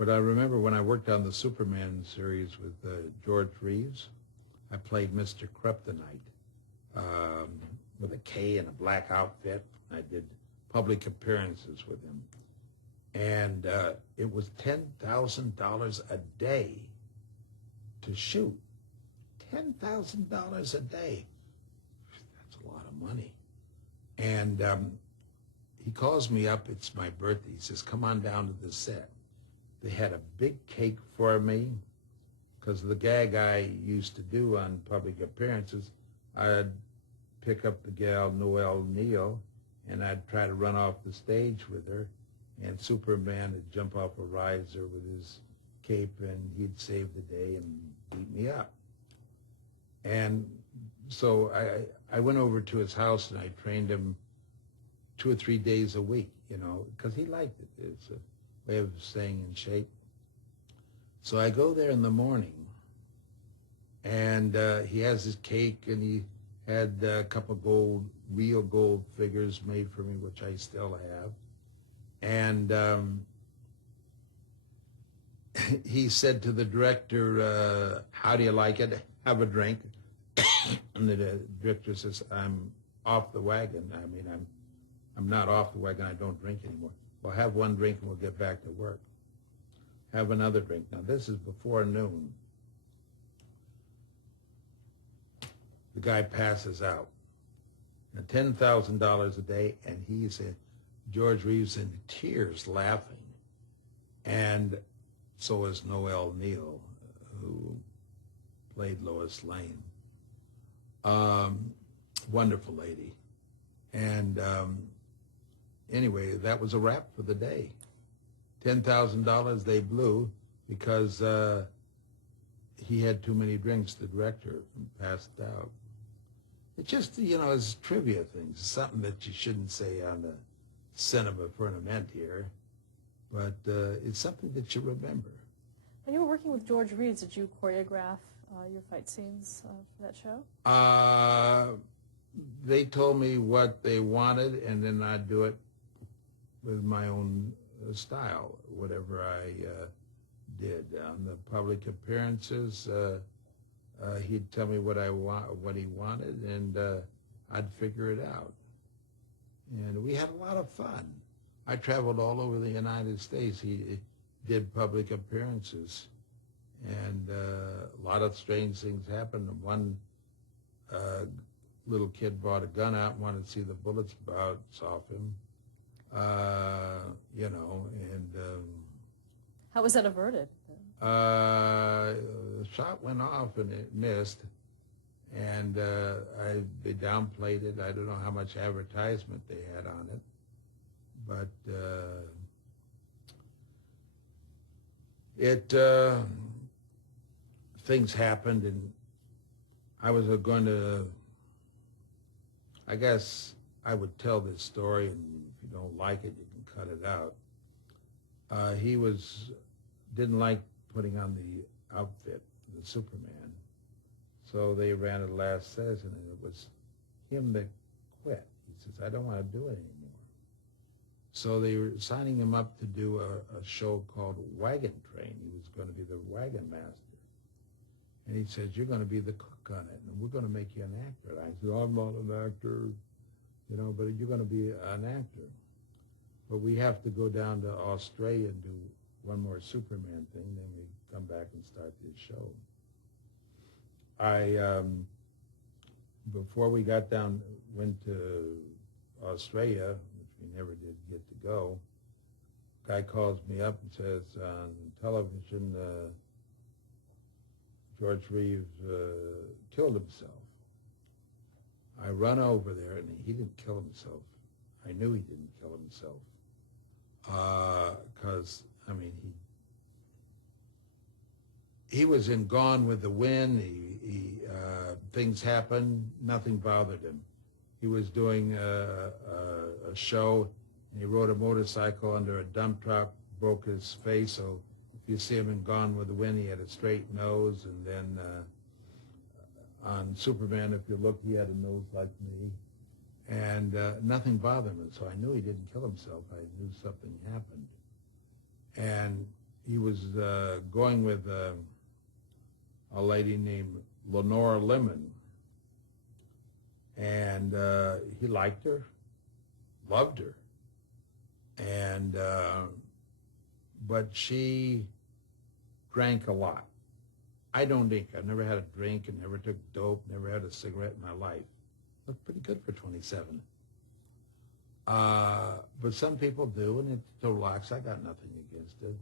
But I remember when I worked on the Superman series with George Reeves, I played Mr. Kryptonite with a K and a black outfit. I did public appearances with him. And it was $10,000 a day to shoot. $10,000 a day. That's a lot of money. And he calls me up. It's my birthday. He says, come on down to the set. They had a big cake for me because the gag I used to do on public appearances, I'd pick up the gal, Noelle Neal, and I'd try to run off the stage with her, and Superman would jump off a riser with his cape, and he'd save the day and beat me up. And so I went over to his house, and I trained him 2 or 3 days a week, you know, because he liked it. It's a way of staying in shape. So I go there in the morning, and he has his cake, and he had a couple of real gold figures made for me, which I still have. And he said to the director, how do you like it? Have a drink. And the director says, I'm off the wagon. I mean, I'm not off the wagon. I don't drink anymore. Well, have one drink and we'll get back to work. Have another drink. Now, this is before noon. The guy passes out. Now, $10,000 a day, and he's in, George Reeves in tears laughing. And so is Noelle Neal, who played Lois Lane. Wonderful lady. And anyway, that was a wrap for the day. $10,000 they blew because he had too many drinks, the director, and passed out. It just, you know, it's trivia things. It's something that you shouldn't say on the cinema firmament here, but it's something that you remember. And you were working with George Reeves. Did you choreograph your fight scenes for that show? They told me what they wanted, and then I'd do it with my own style, whatever I did. On the public appearances, he'd tell me what he wanted, and I'd figure it out. And we had a lot of fun. I traveled all over the United States. He did public appearances, and a lot of strange things happened. One little kid brought a gun out and wanted to see the bullets bounce off him, you know, and... How was that averted? The shot went off and it missed, and they downplayed it. I don't know how much advertisement they had on it, but things happened, and I was going to, I guess I would tell this story, and if you don't like it, you can cut it out. He didn't like putting on the outfit, the Superman. So they ran a last season, and it was him that quit. He says, I don't want to do it anymore. So they were signing him up to do a show called Wagon Train. He was going to be the wagon master. And he says, you're going to be the cook on it, and we're going to make you an actor. And I said, I'm not an actor, you know, but you're going to be an actor. But we have to go down to Australia and do one more Superman thing, then we come back and start this show. Before we got down, went to Australia, which we never did get to go, guy calls me up and says, on television, George Reeves killed himself. I run over there, and he didn't kill himself. I knew he didn't kill himself. Because, I mean, he was in Gone with the Wind. Things happened. Nothing bothered him. He was doing a show, and he rode a motorcycle under a dump truck, broke his face. So if you see him in Gone with the Wind, he had a straight nose. And then on Superman, if you look, he had a nose like me. And nothing bothered him. So I knew he didn't kill himself. I knew something happened. And he was going with a lady named Lenora Lemon, and he liked her, loved her, and but she drank a lot. I don't drink. I never had a drink and never took dope, never had a cigarette in my life. Looked pretty good for 27. But some people do, and it's to relax. I got nothing against it.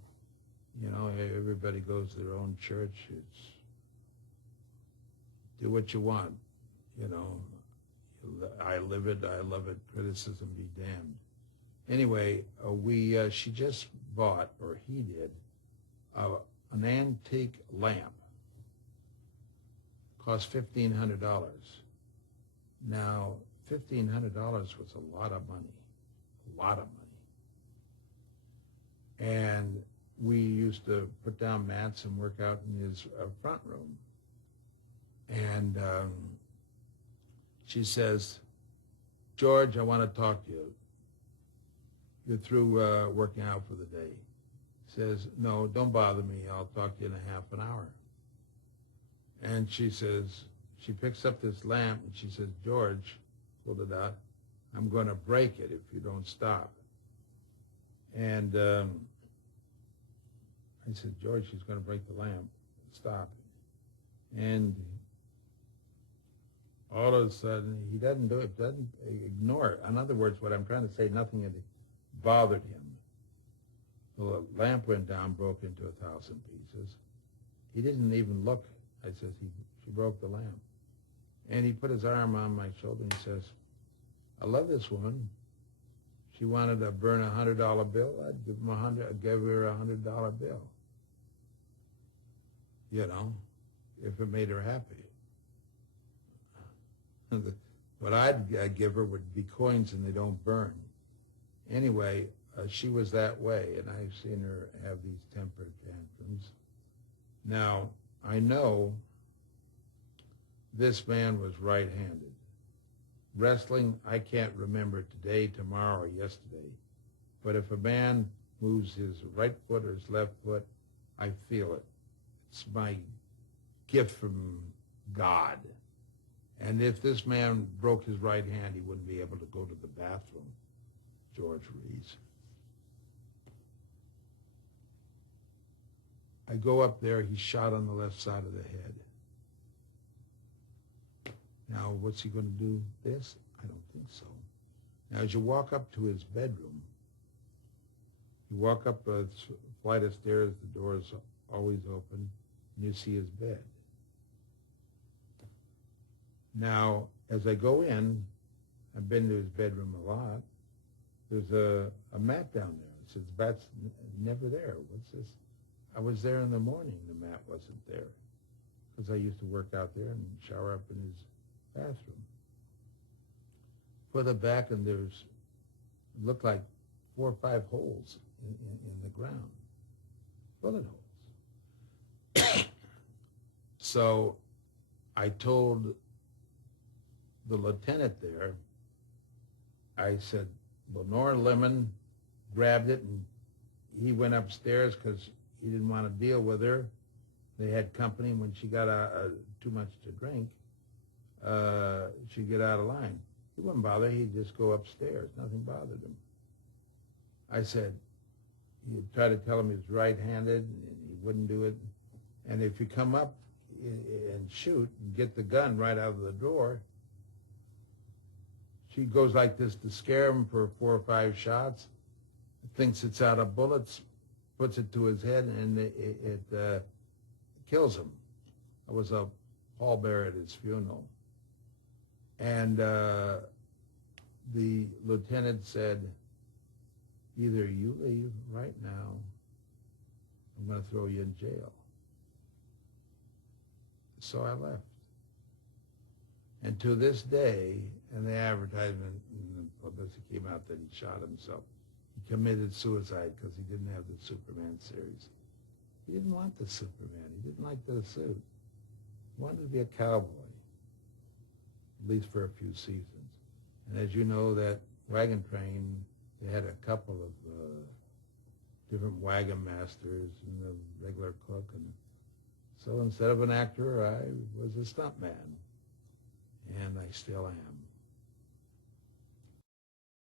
You know, everybody goes to their own church. It's do what you want. You know, I live it. I love it. Criticism be damned. Anyway, she just bought, or he did, an antique lamp. Cost $1,500. Now, $1,500 was a lot of money. A lot of money. And we used to put down mats and work out in his front room. And she says, George, I want to talk to you. You're through working out for the day. Says, no, don't bother me. I'll talk to you in a half an hour. And she says, she picks up this lamp and she says, George, pulled it out, I'm going to break it if you don't stop. And I said, George, she's going to break the lamp. Stop. And all of a sudden, he doesn't do it, doesn't ignore it. In other words, what I'm trying to say, nothing had bothered him. The lamp went down, broke into 1,000 pieces. He didn't even look. I says, she broke the lamp. And he put his arm on my shoulder and he says, I love this woman. She wanted to burn a $100 bill. I'd give her a $100 bill. You know, if it made her happy. What I'd give her would be coins and they don't burn. Anyway, she was that way, and I've seen her have these temper tantrums. Now, I know this man was right-handed. Wrestling, I can't remember today, tomorrow, or yesterday. But if a man moves his right foot or his left foot, I feel it. It's my gift from God. And if this man broke his right hand, he wouldn't be able to go to the bathroom. George Reeves. I go up there, he's shot on the left side of the head. Now, what's he going to do? This? I don't think so. Now, as you walk up to his bedroom, you walk up a flight of stairs, the door is always open, and you see his bed. Now, as I go in, I've been to his bedroom a lot, there's a mat down there. It says, that's never there. What's this? I was there in the morning, the mat wasn't there, because I used to work out there and shower up in his bathroom. Further back, and it looked like 4 or 5 holes in the ground, bullet holes. So I told the lieutenant there, I said, Lenora Lemon grabbed it, and he went upstairs because he didn't want to deal with her. They had company. When she got too much to drink, she'd get out of line. He wouldn't bother. He'd just go upstairs. Nothing bothered him. I said, you try to tell him he's right-handed, and he wouldn't do it. And if you come up and shoot and get the gun right out of the drawer, she goes like this to scare him for 4 or 5 shots, thinks it's out of bullets, puts it to his head, and it kills him. I was a pallbearer at his funeral. And the lieutenant said, either you leave right now, I'm going to throw you in jail. So I left. And to this day, and the advertisement and the publicity came out that he shot himself. He committed suicide because he didn't have the Superman series. He didn't want the Superman. He didn't like the suit. He wanted to be a cowboy, at least for a few seasons. And as you know, that wagon train, they had a couple of different wagon masters and a regular cook. And so instead of an actor, I was a stuntman. And I still am.